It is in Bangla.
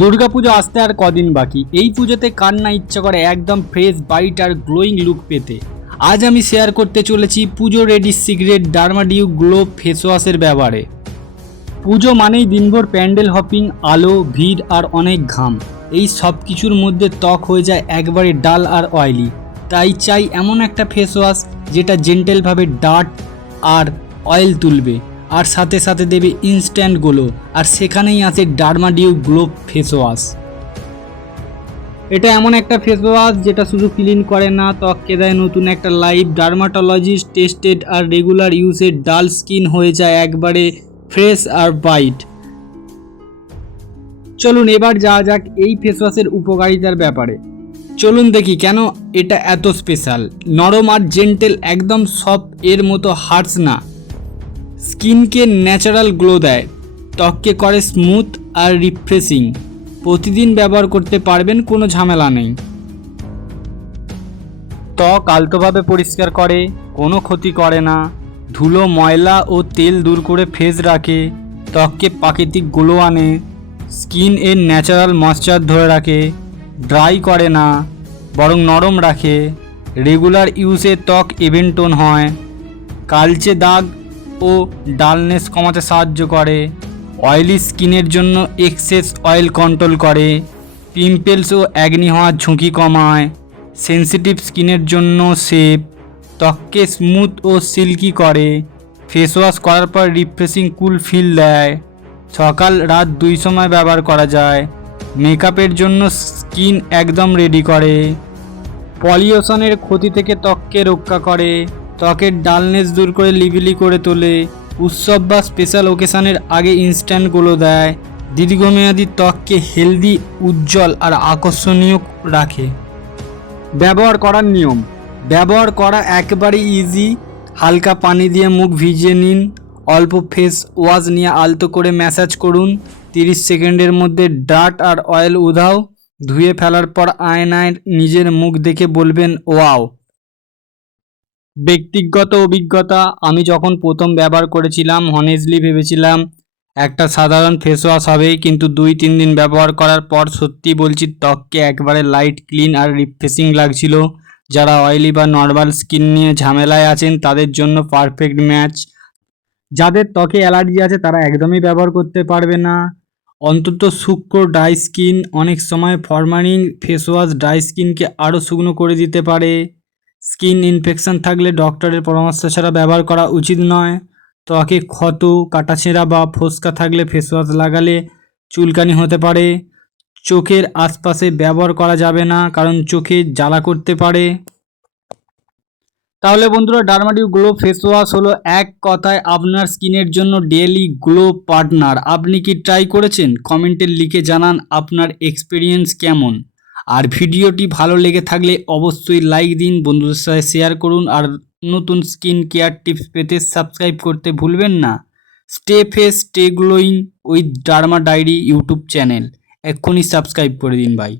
দুর্গাপুজো আসতে আর কদিন বাকি। এই পুজোতে কার না ইচ্ছা করে একদম ফ্রেশ বাইট আর গ্লোয়িং লুক পেতে। আজ আমি শেয়ার করতে চলেছি Pujo ready secret Dermadew glow face ওয়াশের ব্যাপারে। পুজো মানেই দিনভর প্যান্ডেল হপিং, আলো, ভিড় আর অনেক ঘাম। এই সব কিছুর মধ্যে ত্বক হয়ে যায় একবারে ডাল আর অয়েলি। তাই চাই এমন একটা ফেস ওয়াশ যেটা জেন্টেলভাবে ডার্ট আর অয়েল তুলবে আর সাথে সাথে দেবে ইনস্ট্যান্ট গ্লো। আর সেখানেই আছে ডার্মাডিউ গ্লো ফেস ওয়াশ। এটা এমন একটা ফেস ওয়াশ যেটা শুধু ক্লিন করে না, ত্বককে দেয় নতুন একটা লাইফ। ডার্মাটোলজিস্ট টেস্টেড আর রেগুলার ইউজে ডাল স্কিন হয়ে যায় একবারে ফ্রেশ আর ব্রাইট। চলুন এবার যাওয়া যাক এই ফেস ওয়াশের উপকারিতার ব্যাপারে। চলুন দেখি কেন এটা এত স্পেশাল। নরম আর জেন্টেল, একদম সফট, এর মতো হার্ডস না। স্কিনকে ন্যাচারাল গ্লো দেয়, ত্বককে করে স্মুথ আর রিফ্রেশিং। প্রতিদিন ব্যবহার করতে পারবেন, কোনো ঝামেলা নেই। ত্বক আলতোভাবে পরিষ্কার করে, কোনো ক্ষতি করে না। ধুলো, ময়লা ও তেল দূর করে ফ্রেশ রাখে, ত্বককে প্রাকৃতিক গ্লো আনে। স্কিন এর ন্যাচারাল ময়েশ্চার ধরে রাখে, ড্রাই করে না বরং নরম রাখে। রেগুলার ইউজে ত্বক ইভেন টোন হয়, কালচে দাগ ও ডালনেস কমাতে সাহায্য করে। অয়েলি স্কিনের জন্য এক্সেস অয়েল কন্ট্রোল করে, পিম্পলস ও অ্যাগনি হওয়ার ঝুঁকি কমায়। সেনসিটিভ স্কিনের জন্য সেফ, ত্বককে স্মুথ ও সিল্কি করে। ফেস ওয়াশ করার পর রিফ্রেশিং কুল ফিল দেয়। সকাল রাত দুই সময় ব্যবহার করা যায়। মেকআপের জন্য স্কিন একদম রেডি করে। পলিউশনের ক্ষতি থেকে ত্বককে রক্ষা করে, ত্বকের ডালনেস দূর করে লিভিলি করে তোলে। উৎসব বা স্পেশাল ওকেশনের আগে ইনস্ট্যান্ট গ্লো দেয়। দীর্ঘমেয়াদী ত্বককে হেলদি, উজ্জ্বল আর আকর্ষণীয় রাখে। ব্যবহার করার নিয়ম। ব্যবহার করা একেবারে ইজি। হালকা পানি দিয়ে মুখ ভিজিয়ে নিন, অল্প ফেস ওয়াশ নিয়ে আলতো করে ম্যাসাজ করুন। 30 সেকেন্ডের মধ্যে ডার্ট আর অয়েল উধাও। ধুয়ে ফেলার পর আয়নায় নিজের মুখ দেখে বলবেন ওয়াও। ব্যক্তিগত অভিজ্ঞতা, আমি যখন প্রথম ব্যবহার করেছিলাম হনেস্টলি ভেবেছিলাম একটা সাধারণ ফেস ওয়াশ হবে, কিন্তু 2-3 দিন ব্যবহার করার পর সত্যি বলছি ত্বককে একবারে লাইট, ক্লিন আর রিফ্রেশিং লাগছিল। যারা অয়েলি বা নর্মাল স্কিন নিয়ে ঝামেলায় আছেন তাদের জন্য পারফেক্ট ম্যাচ। যাদের ত্বকে অ্যালার্জি আছে তারা একদমই ব্যবহার করতে পারবে না। অন্তত শুষ্ক ড্রাই স্কিন, অনেক সময় ফরমালিন ফেস ওয়াশ ড্রাই স্কিনকে আরও শুকনো করে দিতে পারে। স্কিন ইনফেকশন থাকলে ডক্টরের পরামর্শ ছাড়া ব্যবহার করা উচিত নয়। ত্বকে ক্ষত, কাটাছেঁড়া বা ফোস্কা থাকলে ফেস ওয়াশ লাগালে চুলকানি হতে পারে। চোখের আশপাশে ব্যবহার করা যাবে না, কারণ চোখে জ্বালা করতে পারে। তাহলে বন্ধুরা, ডার্মাডিউ গ্লো ফেস ওয়াশ হলো এক কথায় আপনার স্কিনের জন্য ডেইলি গ্লো পার্টনার। আপনি কি ট্রাই করেছেন? কমেন্টে লিখে জানান আপনার এক্সপিরিয়েন্স কেমন। আর ভিডিওটি ভালো লেগে থাকলে অবশ্যই লাইক দিন, বন্ধুদের সাথে শেয়ার করুন। আর নতুন স্কিন কেয়ার টিপস পেতে সাবস্ক্রাইব করতে ভুলবেন না। Stay fresh, stay glowing with Derma Diary YouTube channel. এক্ষুনি সাবস্ক্রাইব করে দিন ভাই।